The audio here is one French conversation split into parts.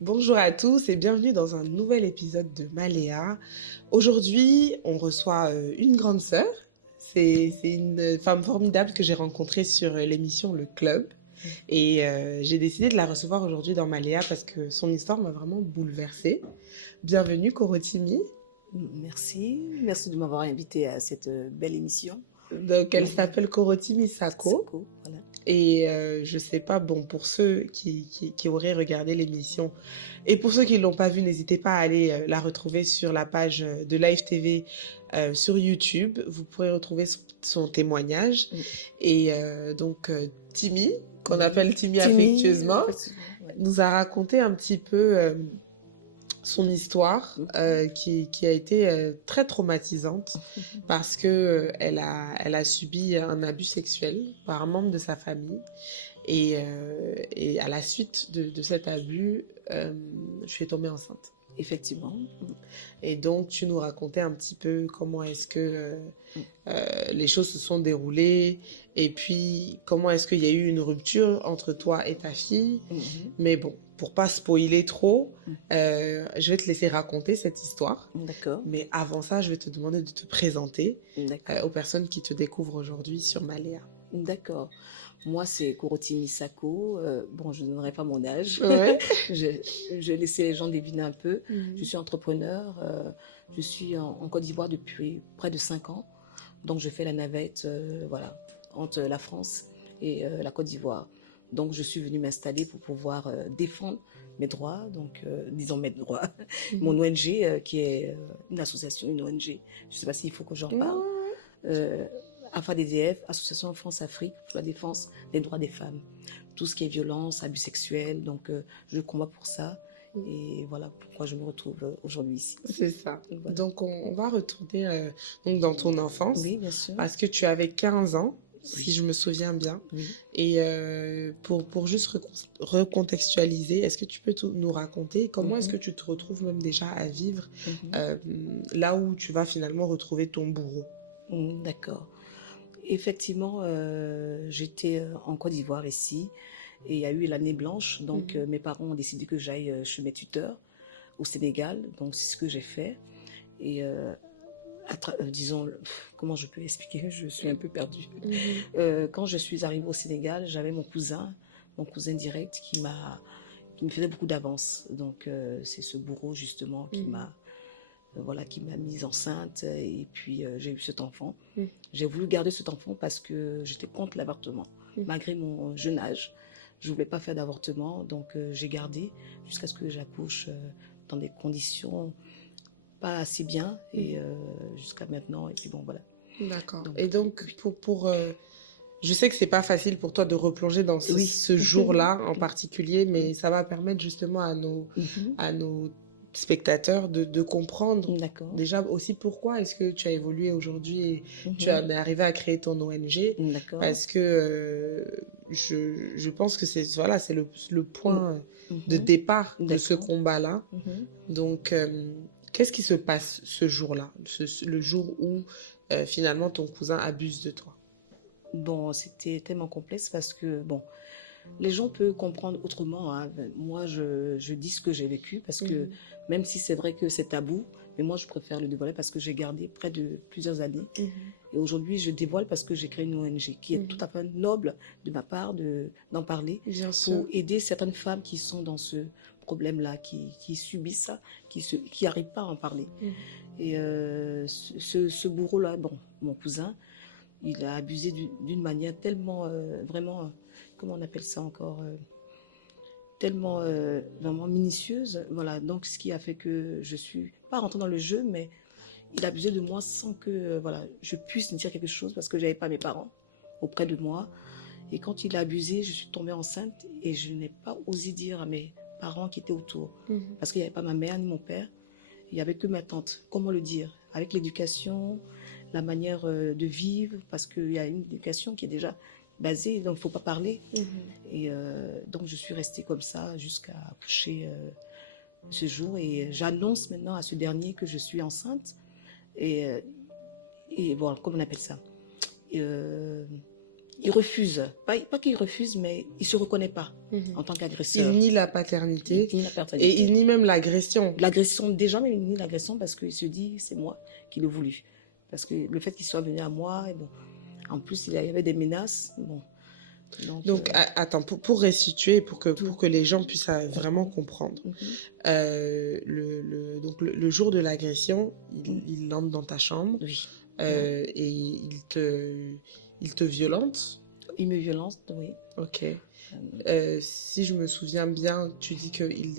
Bonjour à tous et bienvenue dans un nouvel épisode de Maléa. Aujourd'hui, on reçoit une grande sœur. C'est une femme formidable que j'ai rencontrée sur l'émission Le Club. Et j'ai décidé de la recevoir aujourd'hui dans Maléa parce que son histoire m'a vraiment bouleversée. Bienvenue, Korotimi. Merci de m'avoir invité à cette belle émission. Donc, elle s'appelle Korotimi Sako. Sako, voilà. Et je sais pas, bon, pour ceux qui auraient regardé l'émission et pour ceux qui ne l'ont pas vue, n'hésitez pas à aller la retrouver sur la page de Live TV sur YouTube. Vous pourrez retrouver son témoignage. Et donc, Timmy, qu'on appelle Timmy affectueusement, Ouais. nous a raconté un petit peu son histoire qui a été très traumatisante parce que elle a subi un abus sexuel par un membre de sa famille et à la suite de cet abus, je suis tombée enceinte. Effectivement. Et donc, tu nous racontais un petit peu comment est-ce que les choses se sont déroulées et puis comment est-ce qu'il y a eu une rupture entre toi et ta fille. Mais bon, pour pas spoiler trop, je vais te laisser raconter cette histoire. D'accord. Mais avant ça, je vais te demander de te présenter aux personnes qui te découvrent aujourd'hui sur Maléa. D'accord. Moi, c'est Korotimi Sako. Bon, je ne donnerai pas mon âge. Ouais. Je laissais les gens deviner un peu. Je suis entrepreneur. Je suis en Côte d'Ivoire depuis près de 5 ans. Donc, je fais la navette voilà, entre la France et la Côte d'Ivoire. Donc, je suis venue m'installer pour pouvoir défendre mes droits, donc disons mes droits. Mon ONG, qui est une association, une ONG, je ne sais pas s'il faut que j'en parle. AFADDF, Association France-Afrique pour la défense des droits des femmes. Tout ce qui est violence, abus sexuels, donc je combats pour ça. Et voilà pourquoi je me retrouve aujourd'hui ici. C'est ça. Voilà. Donc, on va retourner donc dans ton enfance. Oui, bien sûr. Parce que tu avais 15 ans, si je me souviens bien. Oui. Et pour juste recontextualiser, est-ce que tu peux nous raconter comment est-ce que tu te retrouves même déjà à vivre là où tu vas finalement retrouver ton bourreau? D'accord. Effectivement, j'étais en Côte d'Ivoire ici et il y a eu l'année blanche. Donc, mes parents ont décidé que j'aille chez mes tuteurs au Sénégal. Donc, c'est ce que j'ai fait. Et disons, comment je peux expliquer? Je suis un peu perdue. Quand je suis arrivée au Sénégal, j'avais mon cousin direct qui me faisait beaucoup d'avance. Donc, c'est ce bourreau justement qui m'a mise enceinte et puis j'ai eu cet enfant. J'ai voulu garder cet enfant parce que j'étais contre l'avortement. Malgré mon jeune âge, je ne voulais pas faire d'avortement, donc j'ai gardé jusqu'à ce que j'accouche dans des conditions pas assez bien et jusqu'à maintenant. Et puis bon, voilà. D'accord. Et donc, je sais que c'est pas facile pour toi de replonger dans ce jour-là en particulier, mais ça va permettre justement à nos spectateurs de comprendre déjà aussi pourquoi est-ce que tu as évolué aujourd'hui et tu en es arrivé à créer ton ONG. Parce que je pense que c'est le point de départ de ce combat-là. Donc, qu'est-ce qui se passe ce jour-là, le jour où finalement ton cousin abuse de toi? Bon, c'était tellement complexe parce que, bon, les gens peuvent comprendre autrement. Hein. Moi, je dis ce que j'ai vécu parce que même si c'est vrai que c'est tabou, mais moi, je préfère le dévoiler parce que j'ai gardé près de plusieurs années. Et aujourd'hui, je dévoile parce que j'ai créé une ONG qui est tout à fait noble de ma part d'en parler pour aider certaines femmes qui sont dans ce problème-là, qui subissent ça, qui n'arrivent pas à en parler. Et ce bourreau-là, bon, mon cousin, il a abusé d'une manière tellement, vraiment, comment on appelle ça encore, tellement vraiment minutieuse. Voilà, donc ce qui a fait que je suis pas rentrée dans le jeu, mais il a abusé de moi sans que voilà, je puisse dire quelque chose parce que j'avais pas mes parents auprès de moi. Et quand il a abusé, je suis tombée enceinte et je n'ai pas osé dire à mes parents qui étaient autour parce qu'il n'y avait pas ma mère ni mon père, il n'y avait que ma tante. Comment le dire? Avec l'éducation, la manière de vivre, parce qu'il y a une éducation qui est déjà basée, donc il ne faut pas parler. Et donc je suis restée comme ça jusqu'à accoucher ce jour. Et j'annonce maintenant à ce dernier que je suis enceinte. Et bon, comment on appelle ça? Il il refuse. Pas qu'il refuse, mais il ne se reconnaît pas en tant qu'agresseur. Il nie la paternité. Il nie la paternité. Et il nie même l'agression. L'agression, déjà, mais il nie l'agression parce qu'il se dit, c'est moi qui l'ai voulu. Parce que le fait qu'il soit venu à moi, et bon, en plus, il y avait des menaces. Bon. Donc, attends, pour restituer, pour que les gens puissent vraiment comprendre. Donc, le jour de l'agression, il entre dans ta chambre. Oui. Et il te violente. Il me violente, oui. Ok. Si je me souviens bien, tu dis qu'il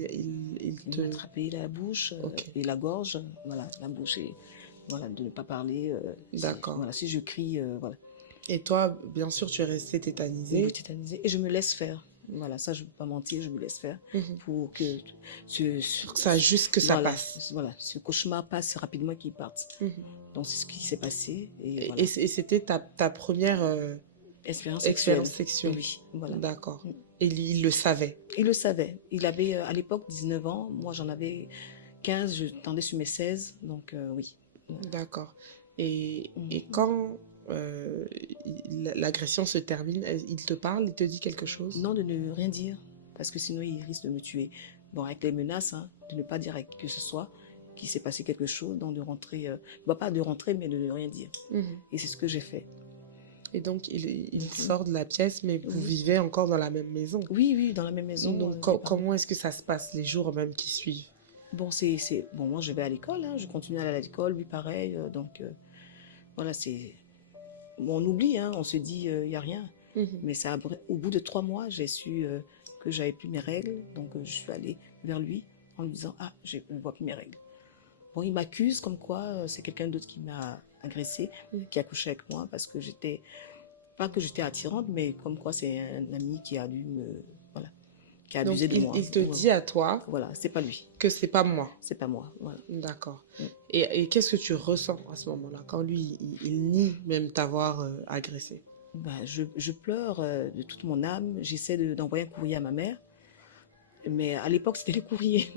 te... m'a attrapé la bouche et la gorge. Voilà, la bouche et voilà, de ne pas parler. D'accord. Voilà, si je crie, voilà. Et toi, bien sûr, tu es restée tétanisée. Oui, tétanisée. Et je me laisse faire. Voilà, ça, je ne peux pas mentir, je me laisse faire pour que ça passe. Voilà, ce cauchemar passe rapidement et qu'il parte. Donc, c'est ce qui s'est passé. Et, voilà. Et c'était ta première expérience sexuelle. Oui, voilà. D'accord. Et il le savait. Il le savait. Il avait, à l'époque, 19 ans. Moi, j'en avais 15. Je tendais sur mes 16. Donc, oui. D'accord. Et quand l'agression se termine, il te parle, il te dit quelque chose? Non, de ne rien dire, parce que sinon il risque de me tuer. Bon, avec les menaces, de ne pas dire à qui que ce soit qu'il s'est passé quelque chose, donc de rentrer, pas de rentrer, mais de ne rien dire. Et c'est ce que j'ai fait. Et donc il sort de la pièce, mais vous vivez encore dans la même maison? Oui, dans la même maison. Donc comment est-ce que ça se passe les jours même qui suivent? Bon, bon, moi je vais à l'école, je continue à aller à l'école, lui pareil, donc voilà, c'est... Bon, on oublie, on se dit, il n'y a rien. Mais au bout de 3 mois, j'ai su que j'avais plus mes règles. Donc, je suis allée vers lui en lui disant, je ne vois plus mes règles. Bon, il m'accuse comme quoi c'est quelqu'un d'autre qui m'a agressée, qui a couché avec moi parce que pas que j'étais attirante, mais comme quoi c'est un ami qui a dû qui a abusé de moi. Il te dit à toi, voilà, c'est pas lui, que c'est pas moi. C'est pas moi, voilà. D'accord. Et qu'est-ce que tu ressens à ce moment-là, quand lui, il nie même t'avoir agressé? Je pleure de toute mon âme. J'essaie d'envoyer un courrier à ma mère. Mais à l'époque, c'était les courriers.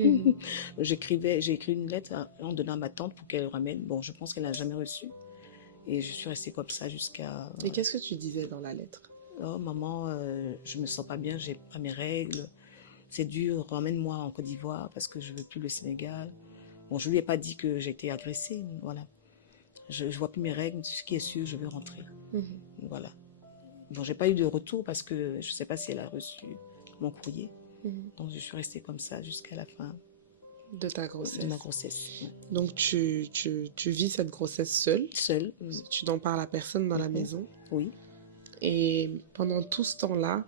J'ai écrit une lettre en donnant à ma tante pour qu'elle le ramène. Bon, je pense qu'elle n'a jamais reçu. Et je suis restée comme ça jusqu'à... Et qu'est-ce que tu disais dans la lettre? Oh, maman, je me sens pas bien, j'ai pas mes règles. C'est dur, ramène-moi en Côte d'Ivoire parce que je veux plus le Sénégal. Bon, je lui ai pas dit que j'ai été agressée, voilà. Je vois plus mes règles, ce qui est sûr, je veux rentrer. Voilà. Bon, j'ai pas eu de retour parce que je sais pas si elle a reçu mon courrier. Donc, je suis restée comme ça jusqu'à la fin de ta grossesse. De ma grossesse. Ouais. Donc, tu vis cette grossesse seule. Seule. Tu n'en parles à personne dans la maison. Oui. Et pendant tout ce temps-là,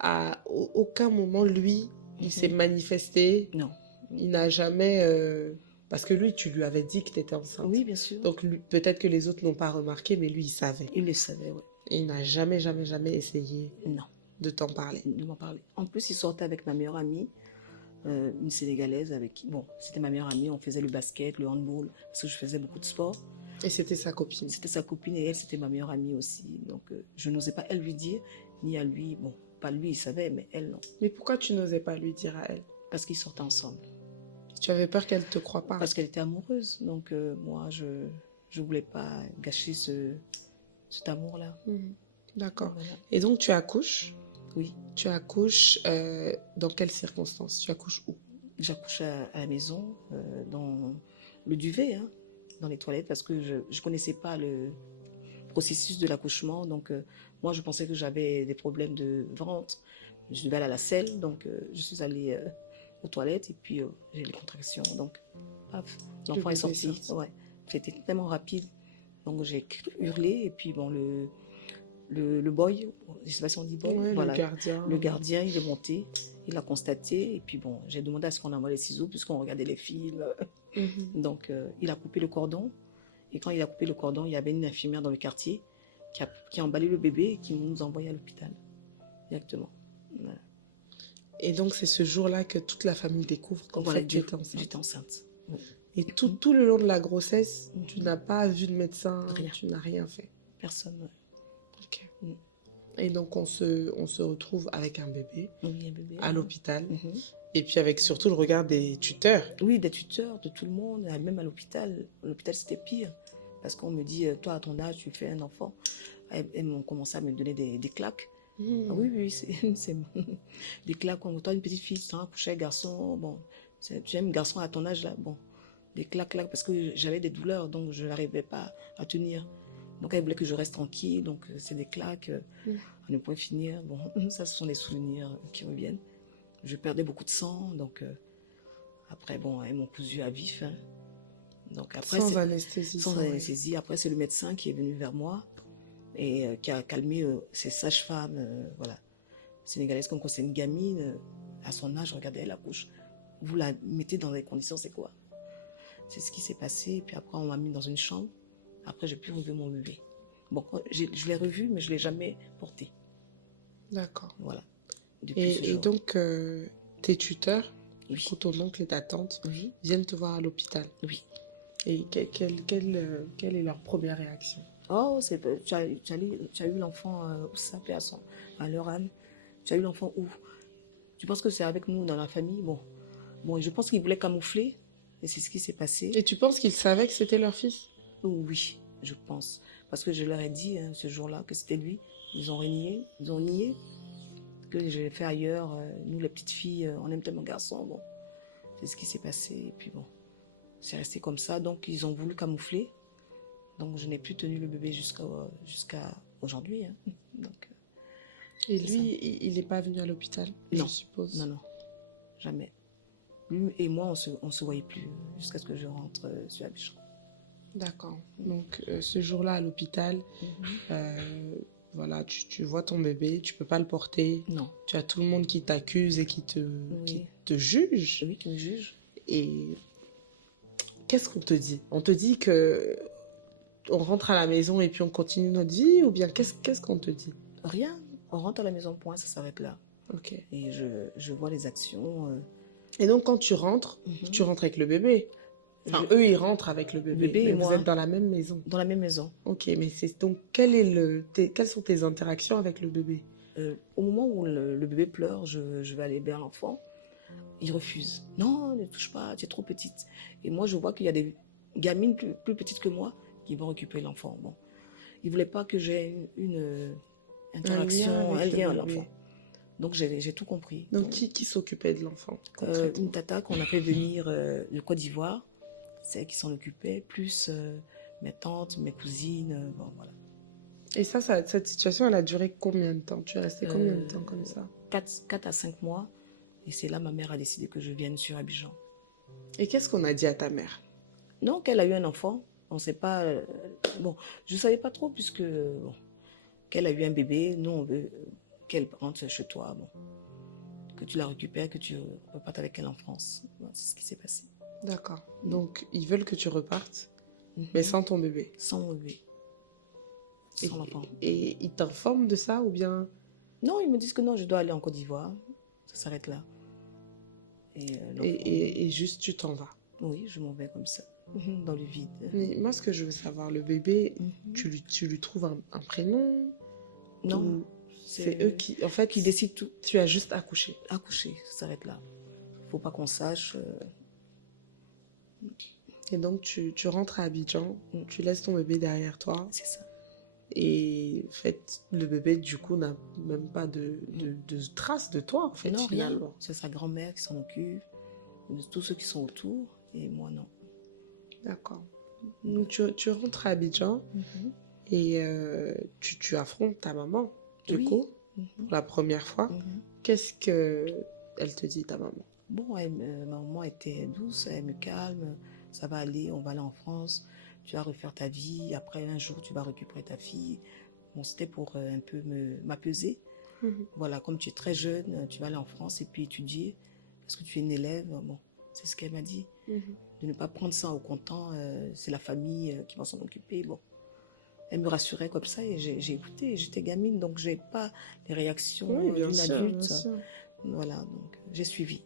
à aucun moment, lui, il s'est manifesté. Non. Il n'a jamais... Parce que lui, tu lui avais dit que tu étais enceinte. Oui, bien sûr. Donc, peut-être que les autres n'ont pas remarqué, mais lui, il savait. Il le savait, oui. Et il n'a jamais essayé non. de t'en parler. De m'en parler. En plus, il sortait avec ma meilleure amie, une Sénégalaise avec qui... Bon, c'était ma meilleure amie, on faisait le basket, le handball, parce que je faisais beaucoup de sport. Et c'était sa copine? C'était sa copine et elle, c'était ma meilleure amie aussi. Donc, je n'osais pas elle lui dire, ni à lui. Bon, pas lui, il savait, mais elle, non. Mais pourquoi tu n'osais pas lui dire à elle? Parce qu'ils sortaient ensemble. Tu avais peur qu'elle ne te croie pas? Parce qu'elle était amoureuse. Donc, moi, je ne voulais pas gâcher cet amour-là. D'accord. Voilà. Et donc, tu accouches? Oui. Tu accouches dans quelles circonstances? Tu accouches où? J'accouche à la maison, dans le duvet, dans les toilettes, parce que je ne connaissais pas le processus de l'accouchement. Donc, moi, je pensais que j'avais des problèmes de ventre. Je devais aller à la selle, donc je suis allée aux toilettes et puis j'ai les contractions. Donc, paf, l'enfant est sorti. Ouais. C'était tellement rapide. Donc, j'ai hurlé et puis, bon, le boy, je ne sais pas si on dit boy, ouais, voilà, le gardien, il est monté, il a constaté, et puis bon, j'ai demandé à ce qu'on envoie les ciseaux, puisqu'on regardait les films. Donc, il a coupé le cordon, et quand il a coupé le cordon, il y avait une infirmière dans le quartier qui a emballé le bébé et qui nous a envoyé à l'hôpital, directement. Voilà. Et donc, c'est ce jour-là que toute la famille découvre qu'en fait, tu étais enceinte. J'étais enceinte. Oui. Et tout le long de la grossesse, tu n'as pas vu de médecin, rien. Tu n'as rien fait? Personne, ouais. Ok. Et donc, on se retrouve avec un bébé, oui, un bébé à l'hôpital. Et puis, avec surtout le regard des tuteurs. Oui, des tuteurs, de tout le monde, même à l'hôpital. À l'hôpital, c'était pire. Parce qu'on me dit, toi, à ton âge, tu fais un enfant. elles m'ont commencé à me donner des claques. Mhm. Ah oui, oui, c'est des claques. Quand toi, une petite fille, tu t'en coucher, garçon, bon, tu aimes garçon à ton âge, là, bon, des claques, là, parce que j'avais des douleurs, donc je n'arrivais pas à tenir. Donc, elle voulait que je reste tranquille, donc c'est des claques, à ne point finir. Bon, ça, ce sont des souvenirs qui reviennent. Je perdais beaucoup de sang, donc après, bon, elles m'ont cousu à vif. Hein. Donc, après, sans anesthésie. Sans anesthésie. Après, c'est le médecin qui est venu vers moi et qui a calmé ces sages-femmes, voilà, sénégalaises, comme quoi c'est une gamine, à son âge, regardez, elle accouche. Vous la mettez dans les conditions, c'est quoi? C'est ce qui s'est passé. Et puis après, on m'a mis dans une chambre. Après, j'ai pu revu mon bébé. Bon, je l'ai revu, mais je ne l'ai jamais porté. D'accord. Voilà. Et donc, tes tuteurs, oui. ton oncle et ta tante, oui. viennent te voir à l'hôpital. Oui. Et quelle est leur première réaction? Oh, tu as eu l'enfant où ça paie à leur âme. Tu as eu l'enfant où? Tu penses que c'est avec nous dans la famille? Bon, je pense qu'ils voulaient camoufler. Et c'est ce qui s'est passé. Et tu penses qu'ils savaient que c'était leur fils? Oui, je pense. Parce que je leur ai dit ce jour-là que c'était lui. Ils ont nié que je l'ai fait ailleurs. Nous, les petites filles, on aime tellement garçon. Bon, c'est ce qui s'est passé. Et puis bon, c'est resté comme ça. Donc, ils ont voulu camoufler. Donc, je n'ai plus tenu le bébé jusqu'à aujourd'hui. Hein. Donc, et lui, il n'est pas venu à l'hôpital, je suppose? Non, jamais. Lui et moi, on se voyait plus jusqu'à ce que je rentre sur Abidjan. D'accord. Donc, ce jour-là à l'hôpital, voilà, tu vois ton bébé, tu peux pas le porter. Non. Tu as tout le monde qui t'accuse et qui te juge. Oui, qui me juge. Et qu'est-ce qu'on te dit? On te dit que on rentre à la maison et puis on continue notre vie, ou bien qu'est-ce qu'on te dit? Rien. On rentre à la maison, point, ça s'arrête là. Ok. Et je vois les actions. Et donc, quand tu rentres avec le bébé. Enfin, eux, ils rentrent avec le bébé et moi, vous êtes dans la même maison. Dans la même maison. Ok, mais donc, quelles sont tes interactions avec le bébé? Au moment où le bébé pleure, je vais aller vers l'enfant. Il refuse. Non, ne touche pas, tu es trop petite. Et moi, je vois qu'il y a des gamines plus petites que moi qui vont récupérer l'enfant. Bon, ils ne voulaient pas que j'ai une interaction, un lien à l'enfant. Donc, j'ai tout compris. Donc, qui s'occupait de l'enfant? Une tata qu'on a fait venir de Côte d'Ivoire. C'est elle qui s'en occupait, plus mes tantes, mes cousines, bon, voilà. Et cette situation, elle a duré combien de temps? Tu es restée combien de temps comme ça? 4 à 5 mois. Et c'est là ma mère a décidé que je vienne sur Abidjan. Et qu'est-ce qu'on a dit à ta mère? Non, qu'elle a eu un enfant. On ne sait pas... bon, je ne savais pas trop puisque... Bon, qu'elle a eu un bébé. Nous, on veut qu'elle rentre chez toi. Bon, que tu la récupères, que tu repartes avec elle en France. Bon, c'est ce qui s'est passé. D'accord. Donc, ils veulent que tu repartes, mais sans ton bébé. Sans mon bébé. Sans l'enfant. Et ils t'informent de ça ou bien? Non, ils me disent que non, je dois aller en Côte d'Ivoire. Ça s'arrête là. Et juste, tu t'en vas? Oui, je m'en vais comme ça, dans le vide. Mais moi, ce que je veux savoir, le bébé, tu lui trouves un prénom? Non. C'est eux qui, en fait, qui décident tout. Tu as juste accouché? Accouché, ça s'arrête là. Faut pas qu'on sache... Et donc, tu rentres à Abidjan, tu laisses ton bébé derrière toi. C'est ça. Et en fait, le bébé, du coup, n'a même pas de traces de toi, en fait, non, finalement. Rien. C'est sa grand-mère qui s'en occupe, de tous ceux qui sont autour, et moi, non. D'accord. Donc, tu rentres à Abidjan et tu affrontes ta maman, du coup, pour la première fois. Qu'est-ce qu'elle te dit, ta maman? Bon, ma maman était douce, elle me calme, ça va aller, on va aller en France, tu vas refaire ta vie, après un jour tu vas récupérer ta fille. Bon, c'était pour un peu m'apaiser. Voilà, comme tu es très jeune, tu vas aller en France et puis étudier, parce que tu es une élève, bon, c'est ce qu'elle m'a dit. De ne pas prendre ça au comptant, c'est la famille qui va s'en occuper, bon. Elle me rassurait comme ça et j'ai écouté, j'étais gamine, donc je n'ai pas les réactions d'une adulte. Bien sûr. Voilà, donc j'ai suivi.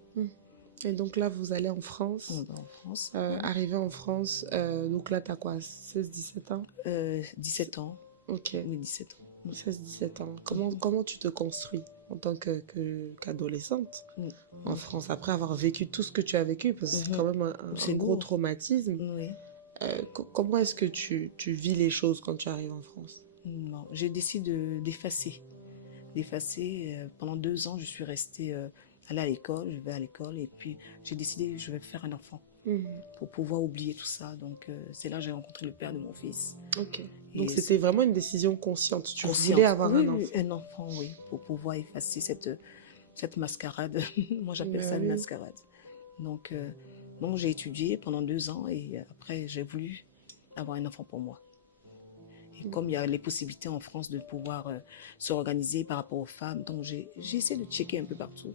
Et donc là, vous allez en France. On va en France. Arrivé en France, donc là, tu as quoi, 16-17 ans? 17 ans. Ok. Oui, 17 ans. 16-17 ans. Comment tu te construis en tant qu'adolescente en France, après avoir vécu tout ce que tu as vécu, parce que c'est quand même un gros traumatisme. Oui. Comment est-ce que tu vis les choses quand tu arrives en France? Non, j'ai décidé d'effacer. Pendant 2 ans, je suis restée allée à l'école, je vais à l'école et puis j'ai décidé que je vais faire un enfant pour pouvoir oublier tout ça. Donc c'est là que j'ai rencontré le père de mon fils. Ok. Et Donc c'était vraiment une décision consciente. Tu voulais consciente. avoir Oui, un oui, enfant. un enfant, oui, pour pouvoir effacer cette mascarade. Moi, j'appelle Ben ça une oui. mascarade. Donc, j'ai étudié pendant 2 ans et après, j'ai voulu avoir un enfant pour moi. Et comme il y a les possibilités en France de pouvoir s'organiser par rapport aux femmes, donc j'ai essayé de checker un peu partout. Et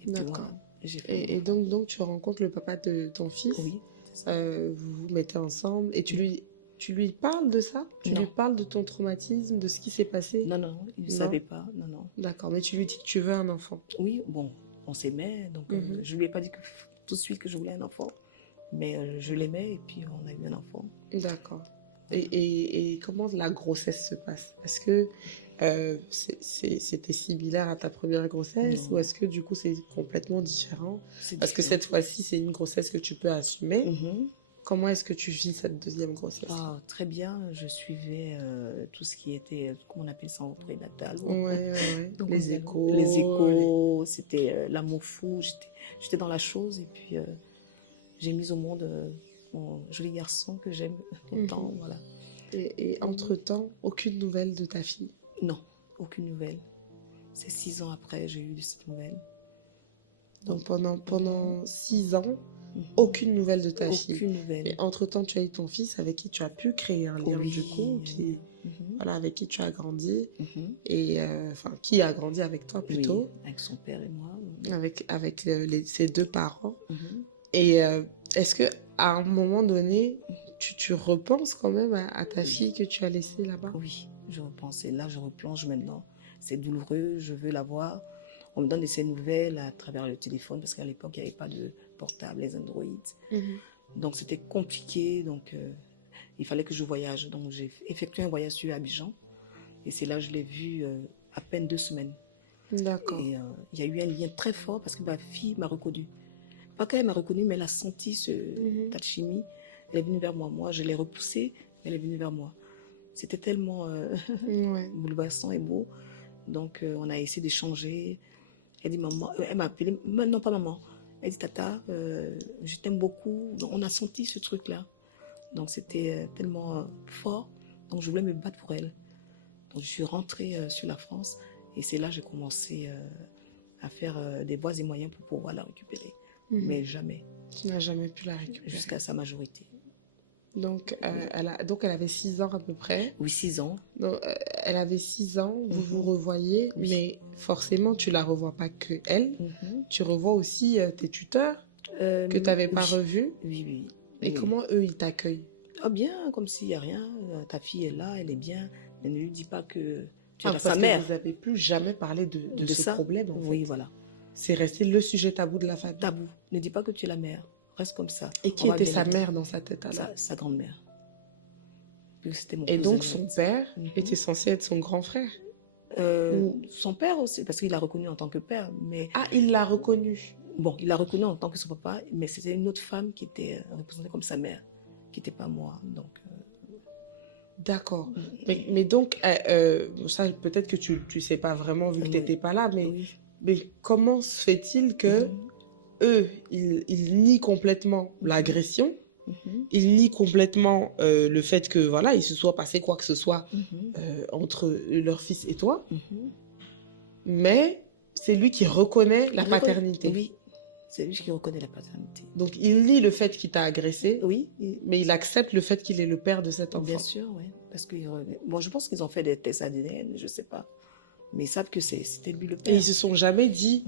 puis D'accord. voilà, j'ai fait mon Et enfant. donc tu rencontres le papa de ton fils, Oui, c'est ça. vous vous mettez ensemble et Oui. tu lui parles de ça? Tu lui Non, parles de ton traumatisme, de ce qui s'est passé? non, non, il ne Non? savait pas, non, non. D'accord, mais tu lui dis que tu veux un enfant. Oui, bon, on s'aimait, donc Mhm. je ne lui ai pas dit tout de suite que je voulais un enfant, mais je l'aimais et puis on a eu un enfant. D'accord. Voilà. Et comment la grossesse se passe? Est-ce que c'était similaire à ta première grossesse ou Non, est-ce que du coup c'est complètement différent? c'est Parce que différent. cette fois-ci, c'est une grossesse que tu peux assumer. Mhm. Comment est-ce que tu vis cette deuxième grossesse? Ah, très bien, je suivais tout ce qui était, comment on appelle ça en prénatal. Ouais. Donc, Les les échos, échos, c'était l'amour fou. J'étais dans la chose et puis j'ai mis au monde mon joli garçon que j'aime autant. Mhm. Voilà. Et entre-temps, aucune nouvelle de ta fille. Non, aucune nouvelle. C'est 6 ans après, j'ai eu de cette nouvelle. Donc pendant 6 ans, Mhm. aucune nouvelle de ta fille. Aucune nouvelle. Mais entre-temps, tu as eu ton fils avec qui tu as pu créer un lien Oui. du coup, Mhm. voilà, avec qui tu as grandi, Mhm. et enfin, qui a grandi avec toi Oui, plutôt, avec son père et moi. avec ses deux parents. Mhm. Et est-ce que à un moment donné, tu repenses quand même à ta fille que tu as laissée là-bas? Oui, je repense. Et là, je replonge maintenant. C'est douloureux, je veux la voir. On me donne de ces nouvelles à travers le téléphone parce qu'à l'époque, il n'y avait pas de portable, les Android. Mhm. Donc, c'était compliqué. Donc, il fallait que je voyage. Donc, j'ai effectué un voyage sur Abidjan. Et c'est là que je l'ai vue à peine 2 semaines. D'accord. Et il y a eu un lien très fort parce que ma fille m'a reconnue. Pas qu'elle m'a reconnue, mais elle a senti ce tas de chimie. Elle est venue vers moi. Moi, je l'ai repoussée, mais elle est venue vers moi. C'était tellement Ouais. bouleversant et beau. Donc, on a essayé d'échanger. Elle dit maman, elle m'a appelé, non pas maman. Elle dit tata, je t'aime beaucoup. Donc, on a senti ce truc-là. Donc, c'était tellement fort. Donc, je voulais me battre pour elle. Donc, je suis rentrée sur la France et c'est là que j'ai commencé à faire des voies et moyens pour pouvoir la récupérer. Mais jamais, Tu n'as jamais pu la récupérer. jusqu'à sa majorité. Donc, elle avait 6 ans à peu près. Oui, 6 ans. Donc, elle avait 6 ans, vous vous revoyez, Oui. mais forcément, tu la revois pas que elle. Mhm. Tu revois aussi tes tuteurs que tu n'avais pas Oui. revus. Oui. Et comment eux, ils t'accueillent? Ah bien, comme s'il n'y a rien. Ta fille est là, elle est bien. Mais ne lui dis pas que tu es Ah, sa parce que mère. vous n'avez plus jamais parlé de ce ça. problème, en Oui, fait. voilà. C'est resté le sujet tabou de la famille. Tabou. Ne dis pas que tu es la mère. Reste comme ça. Et On qui va était bien sa aimer. mère dans sa tête alors? Sa grand-mère. Puis c'était mon Et cousin donc, son direct. père était censé être son grand frère? Son père aussi, parce qu'il l'a reconnu en tant que père. Mais Ah, il l'a reconnu. bon, il l'a reconnu en tant que son papa, mais c'était une autre femme qui était représentée comme sa mère, qui n'était pas moi. Donc, D'accord. Mais donc, ça, peut-être que tu ne sais pas vraiment vu que tu oui. n'étais pas là, Oui. mais comment se fait-il que eux, ils nient complètement l'agression, ils nient complètement le fait que, voilà, il se soit passé quoi que ce soit entre leur fils et toi, mais c'est lui qui reconnaît la paternité. Oui, c'est lui qui reconnaît la paternité. Donc, il nie le fait qu'il t'a agressé, Oui. mais il accepte le fait qu'il est le père de cet enfant. Bien sûr, oui. Parce que, bon, je pense qu'ils ont fait des tests ADN, je ne sais pas. Mais ils savent que c'était lui le père. Et ils se sont jamais dit,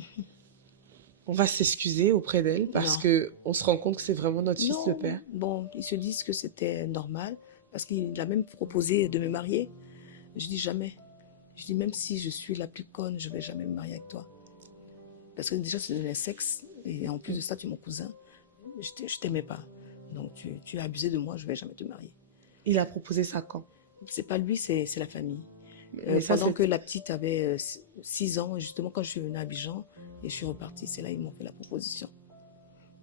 on va s'excuser auprès d'elle parce qu'on se rend compte que c'est vraiment notre fils le père. Bon, ils se disent que c'était normal parce qu'il a même proposé de me marier. Je dis jamais. Je dis même si je suis la plus conne, je ne vais jamais me marier avec toi. Parce que déjà, c'est de l'insexe. Et en plus de ça, tu es mon cousin. Je ne t'aimais pas. Donc, tu as abusé de moi, je ne vais jamais te marier. Il a proposé ça quand? C'est pas lui, c'est la famille. Mais ça, pendant que la petite avait 6 ans, justement, quand je suis venue à Abidjan et je suis repartie, c'est là qu'ils m'ont fait la proposition.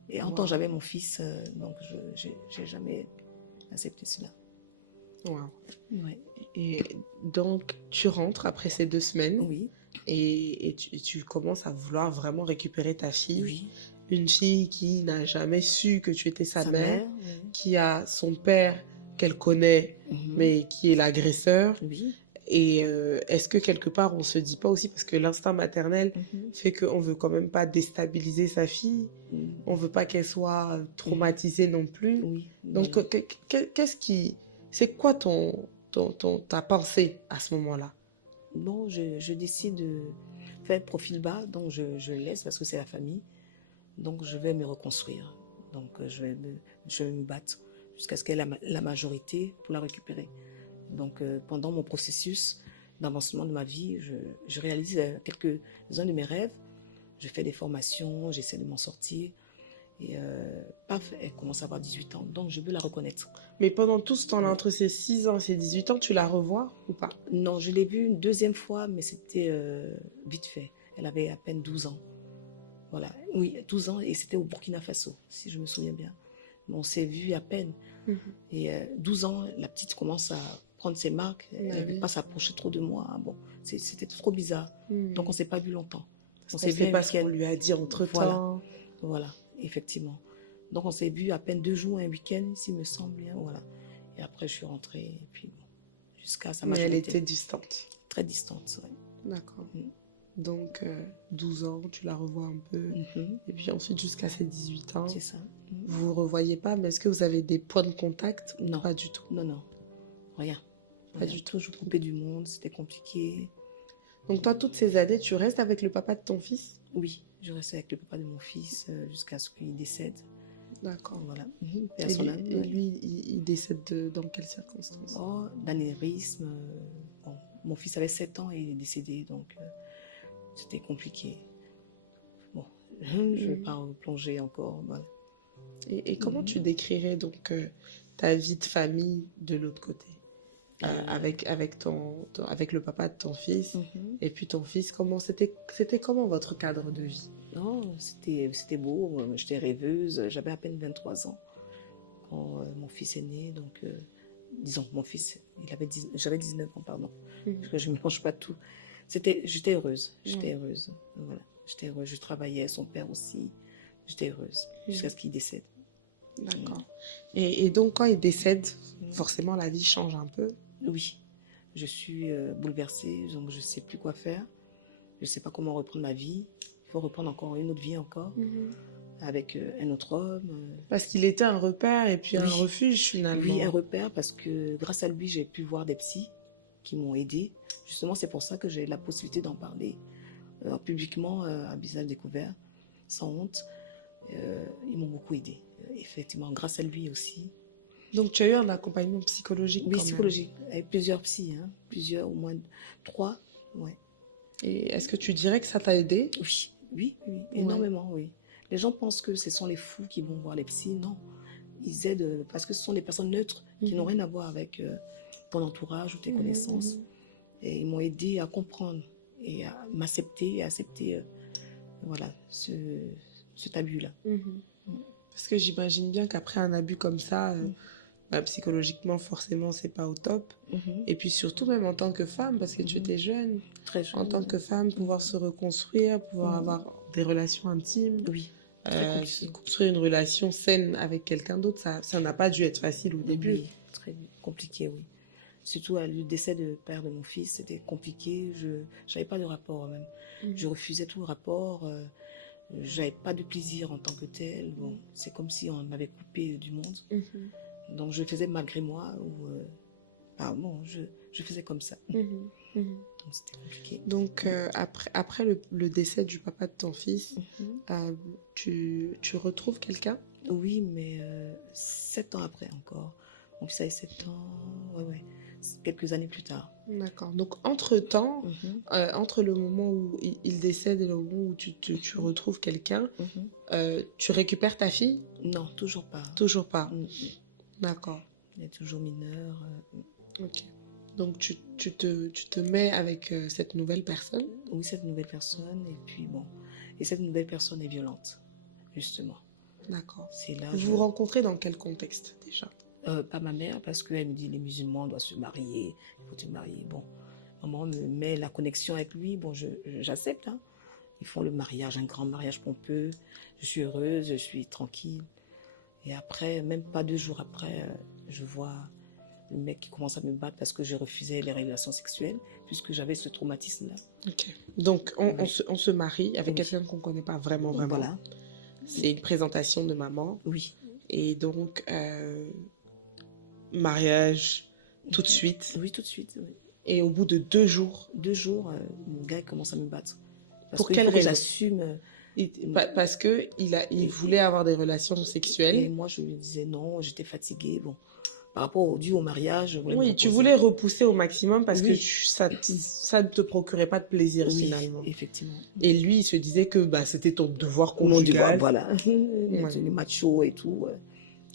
Et en temps, j'avais mon fils, donc je n'ai jamais accepté cela. Wow. Ouais. Et donc, tu rentres après ces 2 semaines Oui, et tu commences à vouloir vraiment récupérer ta fille. oui. Une fille qui n'a jamais su que tu étais sa Sa mère, mère, oui. qui a son père qu'elle connaît, Mhm. mais qui est l'agresseur. Oui. Et est-ce que quelque part, on se dit pas aussi, parce que l'instinct maternel Mhm. fait qu'on veut quand même pas déstabiliser sa fille, on veut pas qu'elle soit Mhm. traumatisée non plus. Oui, Donc, voilà. qu'est-ce qui, c'est quoi ta pensée à ce moment-là? Bon, je décide de faire profil bas, donc je laisse parce que c'est la famille. Donc, je vais me reconstruire. Donc, je vais me battre jusqu'à ce qu'elle ait la majorité pour la récupérer. Donc, pendant mon processus d'avancement de ma vie, je réalise quelques-uns de mes rêves. Je fais des formations, j'essaie de m'en sortir. Et paf, elle commence à avoir 18 ans. Donc, je veux la reconnaître. Mais pendant tout ce temps-là, Ouais. entre ces 6 ans et ces 18 ans, tu la revois ou pas? Non, je l'ai vue une deuxième fois, mais c'était vite fait. Elle avait à peine 12 ans. Voilà, oui, 12 ans, et c'était au Burkina Faso, si je me souviens bien. Mais on s'est vu à peine. Mhm. Et 12 ans, la petite commence à prendre ses marques. Elle Bah ne veut oui. pas s'approcher trop de moi. Bon, c'était trop bizarre. Donc, on Mhm. ne s'est pas vu longtemps. Parce On qu'on ne s'est vu sait un pas ce qu'on week-end. lui a dit Voilà, entre-temps. voilà, effectivement. Donc, on s'est vu à peine 2 jours, un week-end, s'il me semble bien. Voilà. Et après, je suis rentrée, et puis bon, jusqu'à sa Mais elle majorité. était distante. Très distante, ouais. D'accord. Mhm. Donc, 12 ans, tu la revois un peu. Mhm. Et puis ensuite, jusqu'à ses 18 ans, C'est ça. Mhm. vous vous revoyez pas, mais est-ce que vous avez des points de contact? Non, Pas du tout. non, non, rien. Pas Rien. du tout. Toujours coupé du monde, c'était compliqué. Donc, toi, toutes ces années, tu restes avec le papa de ton fils? Oui, je restais avec le papa de mon fils jusqu'à ce qu'il décède. D'accord. Voilà. Et lui, Personnel. il décède dans quelles circonstances? Oh, d'anévrisme. Bon, mon fils avait 7 ans et il est décédé, donc c'était compliqué. Bon, je ne vais pas plonger encore. Voilà. Et comment tu décrirais donc ta vie de famille de l'autre côté? Avec le papa de ton fils Mhm. et puis ton fils, c'était comment votre cadre de vie? Non, c'était beau. J'étais rêveuse. J'avais à peine 23 ans quand mon fils est né. Donc, disons, mon fils, j'avais 19 ans, pardon. Parce que je ne mélange pas tout. J'étais heureuse. J'étais heureuse. Voilà. J'étais heureuse. Je travaillais, son père aussi. J'étais heureuse jusqu'à ce qu'il décède. D'accord. Et donc, quand il décède, forcément, la vie change un peu. Oui, je suis bouleversée. Donc, je ne sais plus quoi faire. Je ne sais pas comment reprendre ma vie. Il faut reprendre encore une autre vie encore. Avec un autre homme. Parce qu'il était un repère et puis un Oui. refuge finalement. Oui, un repère parce que grâce à lui, j'ai pu voir des psys qui m'ont aidée. Justement, c'est pour ça que j'ai la possibilité d'en parler publiquement à visage découvert, sans honte. Ils m'ont beaucoup aidée, effectivement, grâce à lui aussi. Donc tu as eu un accompagnement psychologique Oui, quand psychologique, avec plusieurs psys, hein, plusieurs, au moins 3, ouais. Et est-ce que tu dirais que ça t'a aidé? Oui, oui, énormément, oui. Les gens pensent que ce sont les fous qui vont voir les psys, non. Ils aident parce que ce sont des personnes neutres qui n'ont rien à voir avec ton entourage ou tes connaissances. Et ils m'ont aidé à comprendre et à m'accepter et à accepter voilà, cet abus-là. Parce que j'imagine bien qu'après un abus comme ça, psychologiquement, forcément, c'est pas au top. Et puis surtout, même en tant que femme, parce que tu étais jeune, Très jeune, en tant que femme, pouvoir se reconstruire, pouvoir avoir des relations intimes, oui, très compliqué. construire une relation saine avec quelqu'un d'autre, ça n'a pas dû être facile au début. Oui, très compliqué, oui. Surtout le décès du père de mon fils, c'était compliqué. Je n'avais pas de rapport même. Je refusais tout rapport. J'avais pas de plaisir en tant que tel. Bon, c'est comme si on m'avait coupé du monde. Donc je faisais malgré moi ou je faisais comme ça. Donc c'était compliqué. Donc après le décès du papa de ton fils, tu retrouves quelqu'un? Oui, mais 7 ans après encore. Mon fils avait 7 ans, ouais. Quelques années plus tard. D'accord. Donc entre-temps, entre le moment où il décède et le moment où tu retrouves quelqu'un, tu récupères ta fille? Non, toujours pas. Toujours pas. D'accord. Elle est toujours mineure. Ok. Donc tu te mets avec cette nouvelle personne? Oui, cette nouvelle personne. Et puis bon. Et cette nouvelle personne est violente, justement. D'accord. C'est là. Vous vous rencontrez dans quel contexte déjà? Pas ma mère, parce qu'elle me dit les musulmans doivent se marier, il faut te marier. Bon, maman me met la connexion avec lui, bon, j'accepte. Hein. Ils font le mariage, un grand mariage pompeux. Je suis heureuse, je suis tranquille. Et après, même pas 2 jours après, je vois le mec qui commence à me battre parce que j'ai refusé les relations sexuelles, puisque j'avais ce traumatisme-là. Ok. Donc, Oui. on se marie avec Oui. quelqu'un qu'on ne connaît pas vraiment. Voilà. C'est une présentation de maman. Oui. Et donc, mariage tout de suite. Oui, tout de suite. Oui. Et au bout de 2 jours. 2 jours, le gars commence à me battre. Pour quelle raison? J'assume. Parce que il voulait avoir des relations sexuelles. Et moi, je lui disais non, j'étais fatiguée. Bon, par rapport au mariage, je voulais oui, tu voulais repousser au maximum parce que ça ne te procurait pas de plaisir finalement. Effectivement. Et lui, il se disait que c'était ton devoir conjugal. Voilà, les machos et tout.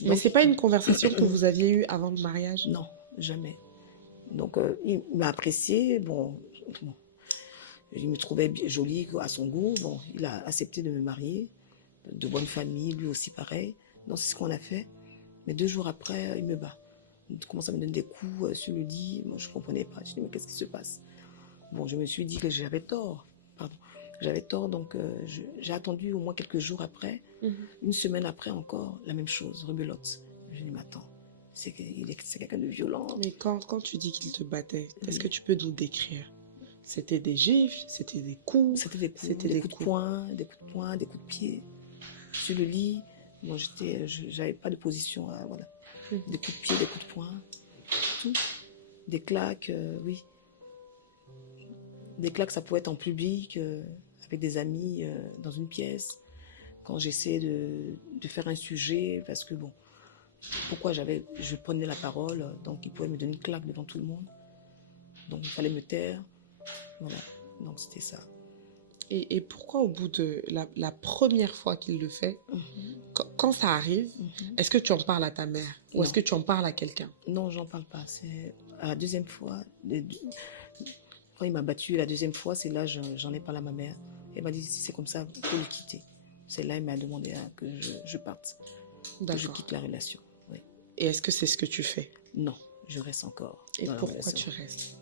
Mais c'est pas une conversation que vous aviez eue avant le mariage? Non, jamais. Donc, il m'a appréciée. Bon, il me trouvait jolie à son goût. Bon, il a accepté de me marier. De bonne famille, lui aussi pareil. Donc, c'est ce qu'on a fait. Mais 2 jours après, il me bat. Il commence à me donner des coups sur le lit. Moi, je ne comprenais pas. Je dis, mais qu'est-ce qui se passe? Bon, je me suis dit que j'avais tort. Pardon. J'avais tort, donc j'ai attendu au moins quelques jours après. Une semaine après encore, la même chose, rebelote. Je dis, mais attends, c'est quelqu'un de violent. Mais quand tu dis qu'il te battait, est-ce que tu peux nous décrire? C'était des gifles, c'était des coups? C'était des coups, des coups de poing, des coups de poing, des coups de pied. Sur le lit, moi, j'avais pas de position, voilà. Des coups de pied, des coups de poing, tout. Des claques, oui. Des claques, ça pouvait être en public, avec des amis, dans une pièce. Quand j'essayais de faire un sujet, parce que bon, pourquoi je prenais la parole, donc il pouvait me donner une claque devant tout le monde. Donc il fallait me taire. Voilà, donc c'était ça. Et pourquoi au bout de la première fois qu'il le fait, quand ça arrive, est-ce que tu en parles à ta mère? Ou est-ce que tu en parles à quelqu'un? Non, j'en parle pas. C'est à la deuxième fois. Quand il m'a battu la deuxième fois, c'est là j'en ai parlé à ma mère. Elle m'a dit, si c'est comme ça, il faut le quitter. C'est là, elle m'a demandé que je parte. Que je quitte la relation. Oui. Et est-ce que c'est ce que tu fais? Non, je reste encore. Et pourquoi tu restes?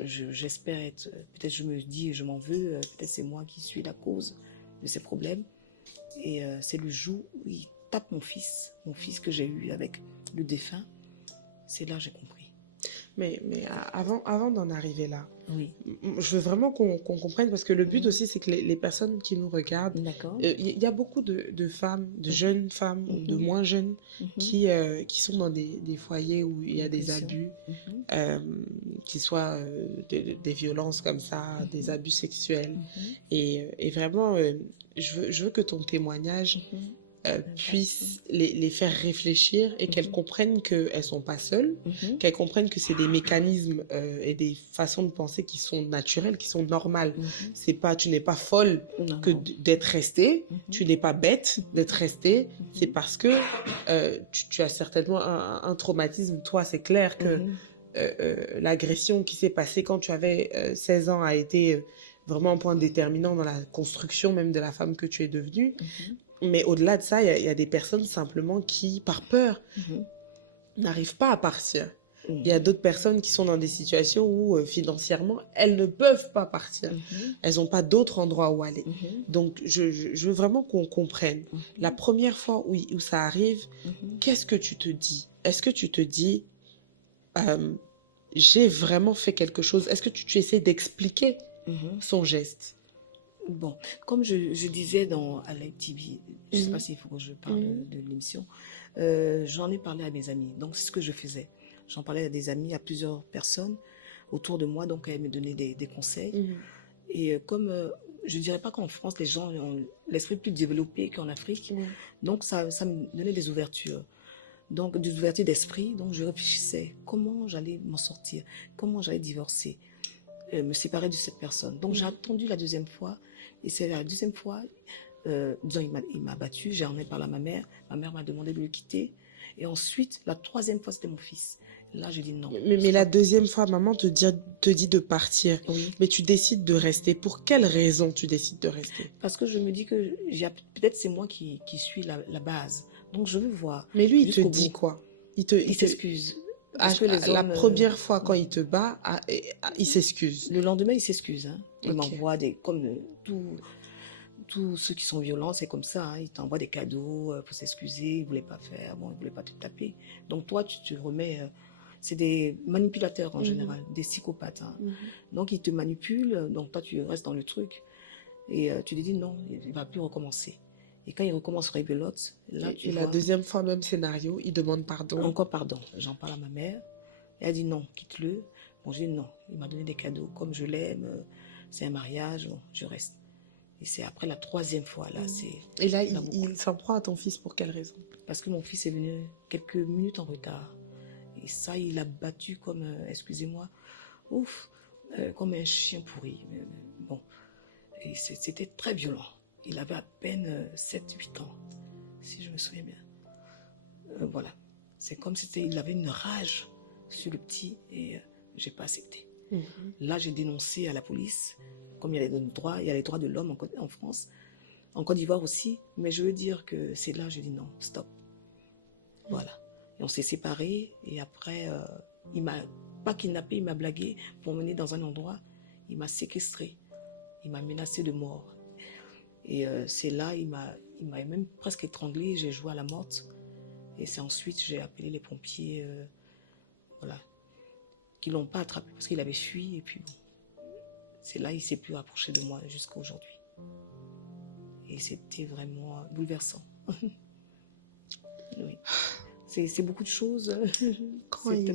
J'espère être... Peut-être je me dis, je m'en veux, peut-être c'est moi qui suis la cause de ces problèmes. Et c'est le jour où il tape mon fils que j'ai eu avec le défunt. C'est là que j'ai compris. Mais avant d'en arriver là, oui. Je veux vraiment qu'on comprenne, parce que le but aussi, c'est que les personnes qui nous regardent, il y a beaucoup de femmes, de jeunes femmes, de moins jeunes, qui sont dans des foyers où il y a des abus, qui soient des violences comme ça, des abus sexuels. Et vraiment, je veux que ton témoignage puisse les faire réfléchir et qu'elles comprennent qu'elles ne sont pas seules, qu'elles comprennent que c'est des mécanismes et des façons de penser qui sont naturelles, qui sont normales. Tu n'es pas folle d'être restée, tu n'es pas bête d'être restée, c'est parce que tu as certainement un traumatisme. Toi, c'est clair que l'agression qui s'est passée quand tu avais 16 ans a été vraiment un point déterminant dans la construction même de la femme que tu es devenue. Mais au-delà de ça, il y a des personnes simplement qui, par peur, n'arrivent pas à partir. Il y a d'autres personnes qui sont dans des situations où, financièrement, elles ne peuvent pas partir. Elles n'ont pas d'autre endroit où aller. Donc, je veux vraiment qu'on comprenne. La première fois où ça arrive, qu'est-ce que tu te dis? Est-ce que tu te dis, j'ai vraiment fait quelque chose? Est-ce que tu essaies d'expliquer son geste? Bon, comme je disais à Live TV, je ne sais pas s'il faut que je parle de l'émission, j'en ai parlé à mes amis. Donc, c'est ce que je faisais. J'en parlais à des amis, à plusieurs personnes autour de moi. Donc, elles me donnaient des conseils. Et comme je ne dirais pas qu'en France, les gens ont l'esprit plus développé qu'en Afrique. Donc, ça me donnait des ouvertures. Donc, des ouvertures d'esprit. Donc, je réfléchissais comment j'allais m'en sortir, comment j'allais divorcer, me séparer de cette personne. Donc, j'ai attendu la deuxième fois. Et c'est la deuxième fois, disons, il m'a battu, j'en ai parlé à ma mère. Ma mère m'a demandé de le quitter. Et ensuite, la troisième fois, c'était mon fils. Là, j'ai dit non. Mais la deuxième fois, maman te dit de partir. Mais tu décides de rester. Pour quelle raison tu décides de rester? Parce que je me dis que peut-être c'est moi qui suis la base. Donc, je veux voir. Mais lui, il te dit quoi? Il s'excuse. Parce que les La hommes, première fois quand il te bat, il s'excuse. le lendemain, il s'excuse. Hein. Il Ok. m'envoie comme tous ceux qui sont violents, c'est comme ça. Hein. Ils t'envoient des cadeaux pour s'excuser. Ils ne voulaient pas faire. Bon, ils ne voulaient pas te taper. Donc toi, tu te remets. C'est des manipulateurs en général, des psychopathes. Hein. Donc ils te manipulent. Donc toi, tu restes dans le truc. Et tu te dis non, il ne va plus recommencer. Et quand il recommence rebelote, là, tu vois. La deuxième fois, même scénario, il demande pardon. Encore pardon. J'en parle à ma mère. Elle a dit non, quitte-le. Bon, j'ai dit non. Il m'a donné des cadeaux comme je l'aime. C'est un mariage. Bon, je reste. Et c'est après la troisième fois, là, c'est... Et là, il s'en prend à ton fils pour quelle raison? Parce que mon fils est venu quelques minutes en retard. Et ça, il a battu comme, excusez-moi, ouf, comme un chien pourri. Bon, et c'était très violent. Il avait à peine 7-8 ans, si je me souviens bien. Voilà. C'est comme si il avait une rage sur le petit et j'ai pas accepté. Là, j'ai dénoncé à la police, comme il y a les droits de l'homme en France, en Côte d'Ivoire aussi, mais je veux dire que c'est là, j'ai dit non, stop. Voilà. Et on s'est séparés, et après, il m'a pas kidnappé, il m'a blagué pour m'emmener dans un endroit, il m'a séquestré, il m'a menacé de mort. Et c'est là, il m'a même presque étranglé, j'ai joué à la morte, et c'est ensuite, j'ai appelé les pompiers, voilà, qui l'ont pas attrapé parce qu'il avait fui, et puis bon, c'est là, il s'est plus rapproché de moi jusqu'à aujourd'hui. Et c'était vraiment bouleversant. Oui. C'est beaucoup de choses. Quand il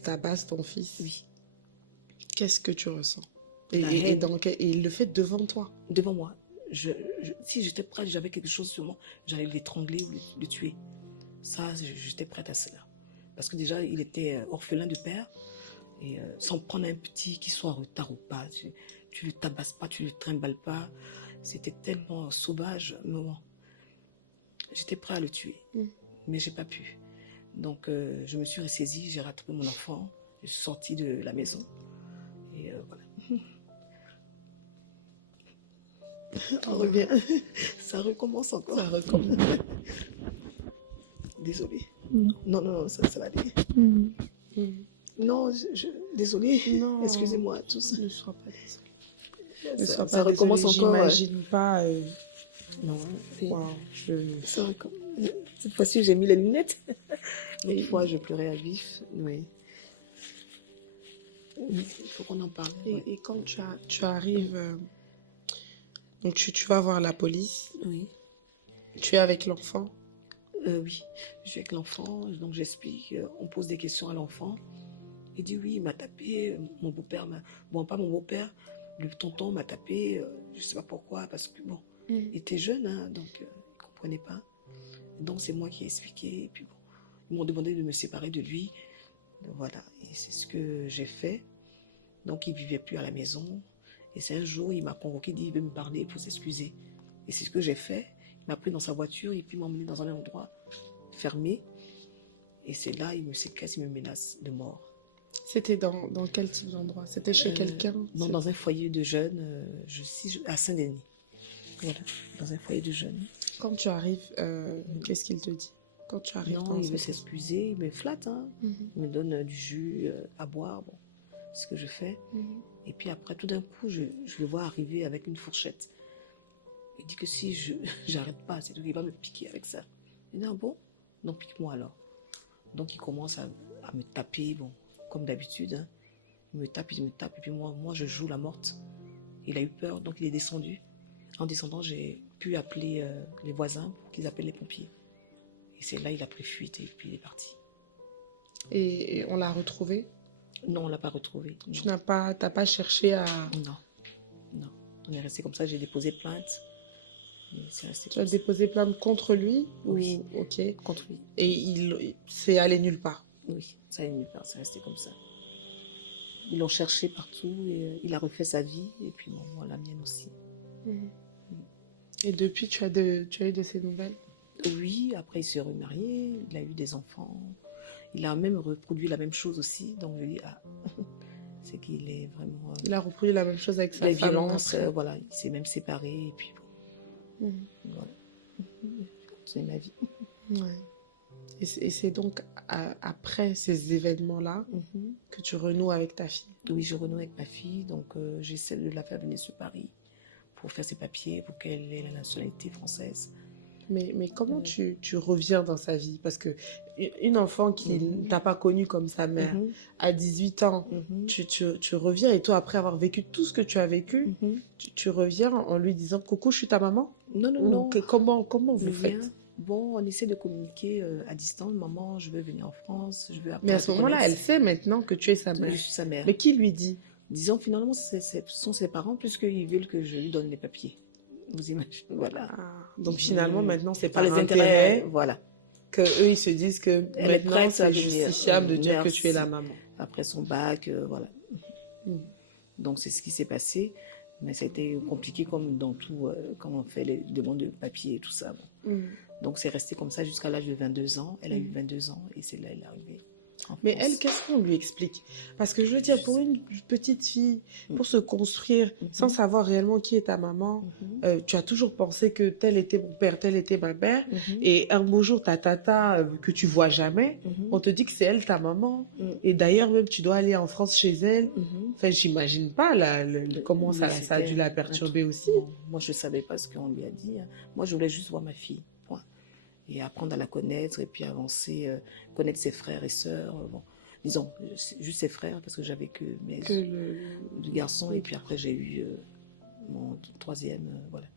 tabasse ton fils, oui. Qu'est-ce que tu ressens? Et il le fait devant toi? Devant moi. Si j'étais prête, j'avais quelque chose sur moi, j'allais l'étrangler ou le tuer. Ça, j'étais prête à cela. Parce que déjà, il était orphelin de père. Et sans prendre un petit qui soit en retard ou pas, tu le tabasses pas, tu le trimbales pas. C'était tellement sauvage, mais bon. J'étais prêt à le tuer, mais j'ai pas pu. Donc je me suis ressaisie, j'ai rattrapé mon enfant, je suis sortie de la maison. Et voilà. On revient. Ça recommence encore. Ça recommence. Désolée. Non, ça va aller. Non, désolée. Excusez-moi tous. Ne sois pas désolée. Ça recommence encore. J'imagine pas. Non. Wow, cette fois-ci, j'ai mis les lunettes. Mais une fois, je pleurais à vif. Oui. Il faut qu'on en parle. Et quand tu arrives, donc tu vas voir la police. Oui. Tu es avec l'enfant? Oui, je suis avec l'enfant. Donc j'explique. On pose des questions à l'enfant. Il dit oui, il m'a tapé. Mon beau-père m'a... Bon, pas mon beau-père. Le tonton m'a tapé. Je sais pas pourquoi. Parce que bon, il était jeune, hein, donc il ne comprenait pas. Donc c'est moi qui ai expliqué. Et puis bon, ils m'ont demandé de me séparer de lui. Voilà, et c'est ce que j'ai fait. Donc il ne vivait plus à la maison. Et c'est un jour, il m'a convoqué, il dit, il veut me parler pour s'excuser. Et c'est ce que j'ai fait. Il m'a pris dans sa voiture et puis m'a emmené dans un endroit fermé. Et c'est là, il me séquestre, il me menace de mort. C'était dans quel type d'endroit? C'était chez quelqu'un? Non, dans un foyer de jeunes, à Saint-Denis. Voilà, dans un foyer de jeunes. Quand tu arrives, qu'est-ce qu'il te dit? Quand tu arrives? Non, il veut s'excuser, il me flatte, hein. Il me donne du jus à boire, bon, c'est ce que je fais. Et puis après, tout d'un coup, je le vois arriver avec une fourchette. Il dit que si j'arrête pas, c'est tout, il va me piquer avec ça. Il dit, ah bon? Donc pique-moi alors. Donc il commence à me taper, bon, comme d'habitude, hein. Il me tape, et puis moi je joue la morte. Il a eu peur, donc il est descendu. En descendant, j'ai pu appeler les voisins pour qu'ils appellent les pompiers. Et c'est là il a pris fuite et puis il est parti. Et on l'a retrouvé? Non, on l'a pas retrouvé. Non. T'as pas cherché à... Non. On est resté comme ça, j'ai déposé plainte. Tu as déposé plainte contre lui? Oui. Ok. Contre lui. Et c'est allé nulle part? Oui, ça allait nulle part, c'est resté comme ça. Ils l'ont cherché partout et il a refait sa vie et puis bon, moi la mienne aussi. Et depuis, tu as eu de ces nouvelles? Oui, après il s'est remarié, il a eu des enfants. Il a même reproduit la même chose aussi, donc je dis, c'est qu'il est vraiment... il a reproduit la même chose avec sa femme. La violence, voilà, il s'est même séparé, et puis bon. Voilà. C'est ma vie. Ouais. Et c'est donc après ces événements-là que tu renoues avec ta fille. Oui, je renoue avec ma fille, donc j'essaie de la faire venir sur Paris pour faire ses papiers, pour qu'elle ait la nationalité française. Mais comment tu reviens dans sa vie? Parce que une enfant qui ne t'a pas connue comme sa mère, à 18 ans, tu reviens et toi, après avoir vécu tout ce que tu as vécu, tu reviens en lui disant coucou, je suis ta maman? Non, non, Ou non. comment vous Je viens. faites? Bon, on essaie de communiquer à distance. Maman, je veux venir en France, je veux Mais apprendre à à ce te moment-là, connaître. elle sait maintenant que tu es sa Je mère. suis sa mère. Mais qui lui dit? Disons, finalement, ce sont ses parents, puisqu'ils veulent que je lui donne les papiers. Vous imaginez, voilà. Donc finalement, maintenant, c'est Par par les intérêts, intérêt voilà. que eux ils se disent que Elle est maintenant prête à c'est venir. justifiable de dire que tu es la Merci. maman. Après son bac, voilà. Donc, c'est ce qui s'est passé. Mais ça a été compliqué comme dans tout, quand on fait les demandes de papier et tout ça. Bon. Donc, c'est resté comme ça jusqu'à l'âge de 22 ans. Elle a eu 22 ans et c'est là qu'elle est arrivée. Mais elle, qu'est-ce qu'on lui explique? Parce que je veux dire, pour une petite fille, pour se construire sans savoir réellement qui est ta maman, tu as toujours pensé que tel était mon père, tel était ma mère, et un beau jour, ta tata, que tu vois jamais, on te dit que c'est elle ta maman, et d'ailleurs, même tu dois aller en France chez elle. Enfin, j'imagine pas comment ça a dû la perturber aussi. Bon, moi, je ne savais pas ce qu'on lui a dit. Moi, je voulais juste voir ma fille. Point. Et apprendre à la connaître et puis avancer, connaître ses frères et sœurs. Bon, disons, juste ses frères parce que j'avais que mes deux garçons et puis après j'ai eu mon troisième, voilà.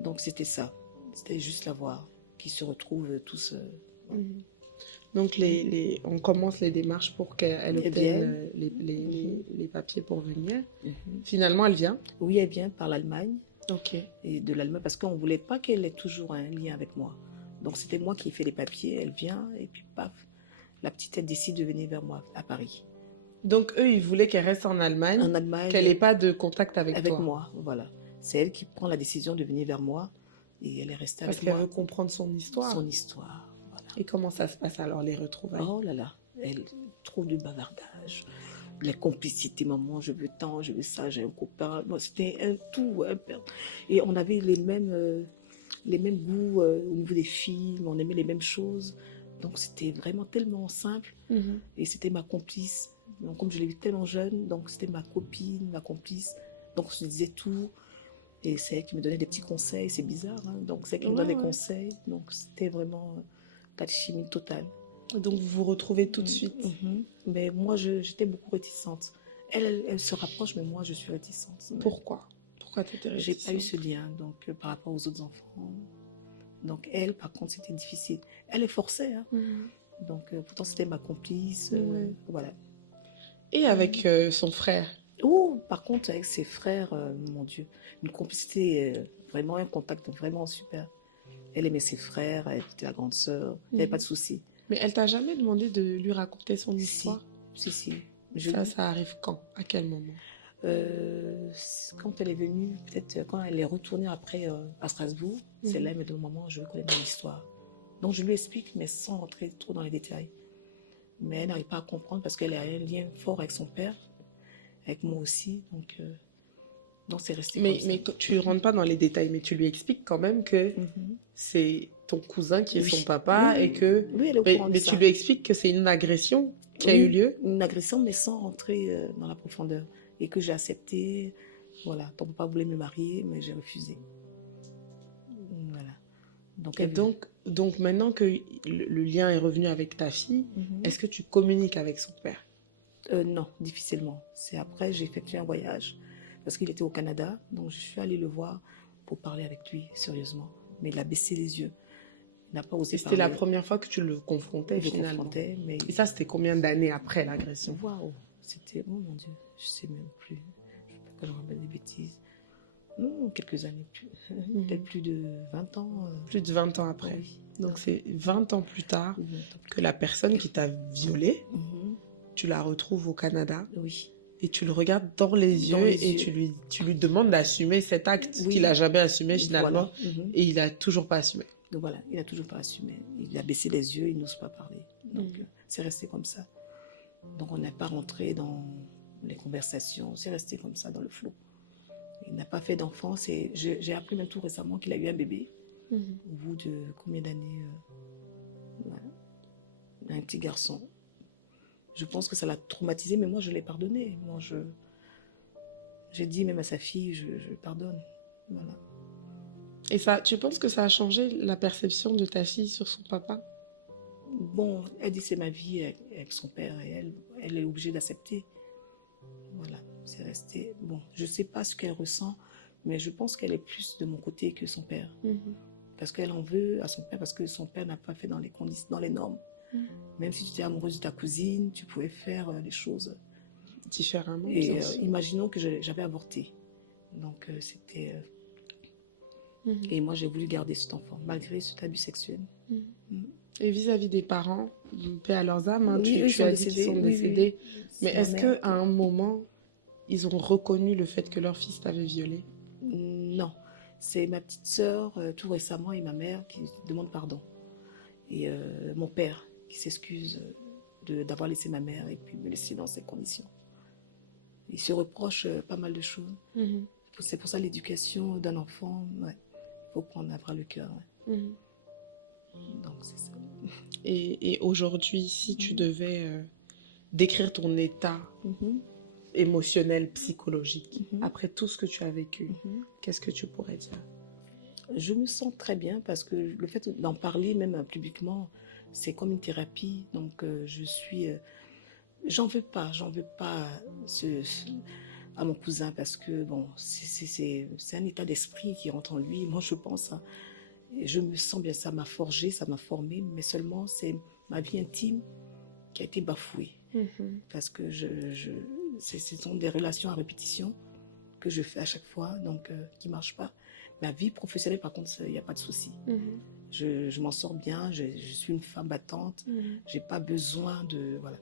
Donc c'était ça, c'était juste la voir, qui se retrouvent tous. Donc on commence les démarches pour qu'elle obtienne les papiers pour venir. Finalement, elle vient? Oui, elle vient par l'Allemagne. Ok. Et de l'Allemagne parce qu'on ne voulait pas qu'elle ait toujours un lien avec moi. Donc c'était moi qui ai fait les papiers, elle vient et puis paf, la petite elle décide de venir vers moi à Paris. Donc eux ils voulaient qu'elle reste en Allemagne, qu'elle n'ait pas de contact avec toi. Avec moi, voilà. C'est elle qui prend la décision de venir vers moi et elle est restée avec moi. Parce qu'elle veut comprendre son histoire. Son histoire, voilà. Et comment ça se passe alors les retrouvailles? Oh là là, elle trouve du bavardage. La complicité, maman, je veux tant, je veux ça, j'ai un copain. Bon, c'était un tout, et on avait les mêmes goûts au niveau des films, on aimait les mêmes choses. Donc c'était vraiment tellement simple. Et c'était ma complice. Donc comme je l'ai vue tellement jeune, donc c'était ma copine, ma complice. Donc on se disait tout. Et c'est elle qui me donnait des petits conseils, c'est bizarre. Hein? Donc c'est elle qui me donne des conseils. Donc c'était vraiment l'alchimie totale. Donc vous vous retrouvez tout de suite. Mais moi j'étais beaucoup réticente. Elle se rapproche, mais moi je suis réticente. Pourquoi tu étais réticente? J'ai pas eu ce lien donc, par rapport aux autres enfants. Donc elle, par contre, c'était difficile. Elle est forcée. Hein. Donc pourtant, c'était ma complice. Voilà. Et avec son frère? Oh, par contre, avec ses frères, mon Dieu, une complicité, vraiment un contact vraiment super. Elle aimait ses frères, elle était la grande sœur, il n'y avait pas de souci. Mais elle t'a jamais demandé de lui raconter son histoire? Si. Ça arrive quand? À quel moment? Quand elle est venue, peut-être quand elle est retournée après à Strasbourg, c'est là elle me dit maman, je veux connaître mon histoire. Donc je lui explique, mais sans rentrer trop dans les détails. Mais elle n'arrive pas à comprendre parce qu'elle a un lien fort avec son père, avec moi aussi, donc c'est resté comme ça. Mais tu rentres pas dans les détails, mais tu lui expliques quand même que c'est ton cousin qui est son papa et que. Oui, elle est au courant de ça. Tu lui expliques que c'est une agression qui a eu lieu? Une agression, mais sans rentrer dans la profondeur. Et que j'ai accepté. Voilà, ton papa voulait me marier, mais j'ai refusé. Voilà. Donc maintenant que le lien est revenu avec ta fille, est-ce que tu communiques avec son père? Non, difficilement. C'est après, j'ai effectué un voyage, parce qu'il était au Canada, donc je suis allée le voir pour parler avec lui, sérieusement. Mais il a baissé les yeux. Il n'a pas osé parler. C'était la première fois que tu le confrontais, finalement. Mais... Et ça, c'était combien d'années après l'agression? Waouh, c'était, oh mon Dieu, je ne sais même plus. Je ne peux pas me rappeler des bêtises. Non, quelques années plus. Peut-être plus de 20 ans. Plus de 20 ans après. Oui. Donc c'est 20 ans plus tard que la personne qui t'a violée, tu la retrouves au Canada. Oui. Et tu le regardes dans les yeux et tu lui demandes d'assumer cet acte qu'il n'a jamais assumé finalement. Voilà. Et il n'a toujours pas assumé. Donc voilà, il n'a toujours pas assumé. Il a baissé les yeux, il n'ose pas parler. Donc c'est resté comme ça. Donc on n'est pas rentré dans les conversations, c'est resté comme ça dans le flot. Il n'a pas fait d'enfant. J'ai appris même tout récemment qu'il a eu un bébé. Au bout de combien d'années un petit garçon. Je pense que ça l'a traumatisé, mais moi, je l'ai pardonné. Moi, j'ai dit même à sa fille, je pardonne. Voilà. Et ça, tu penses que ça a changé la perception de ta fille sur son papa? Bon, elle dit c'est ma vie avec son père et elle est obligée d'accepter. Voilà, c'est resté. Bon, je ne sais pas ce qu'elle ressent, mais je pense qu'elle est plus de mon côté que son père. Parce qu'elle en veut à son père, parce que son père n'a pas fait dans les conditions, dans les normes. Même si tu étais amoureuse de ta cousine, tu pouvais faire les choses différemment. Et imaginons que j'avais avorté. Donc c'était... Et moi j'ai voulu garder cet enfant, malgré cet abus sexuel. Et vis-à-vis des parents, paix à leurs âmes, hein, oui, tu as dit qu'ils sont décédés. Oui. Mais est-ce qu'à un moment, ils ont reconnu le fait que leur fils t'avait violée? Non. C'est ma petite sœur, tout récemment, et ma mère qui demandent pardon. Et mon père qui s'excuse d'avoir laissé ma mère et puis me laisser dans ces conditions. Il se reproche pas mal de choses. C'est pour ça l'éducation d'un enfant, il faut prendre à bras le cœur. Donc c'est ça. Et aujourd'hui, si tu devais décrire ton état émotionnel, psychologique, après tout ce que tu as vécu, qu'est-ce que tu pourrais dire? Je me sens très bien parce que le fait d'en parler même publiquement, c'est comme une thérapie. Donc je suis... j'en veux pas à mon cousin parce que bon, c'est un état d'esprit qui rentre en lui. Moi, je pense... Hein, et je me sens bien, ça m'a forgé, ça m'a formé, mais seulement c'est ma vie intime qui a été bafouée. Parce que ce sont des relations à répétition que je fais à chaque fois, donc qui ne marchent pas. Ma vie professionnelle, par contre, il n'y a pas de souci. Je m'en sors bien, je suis une femme battante, je n'ai pas besoin de... Voilà.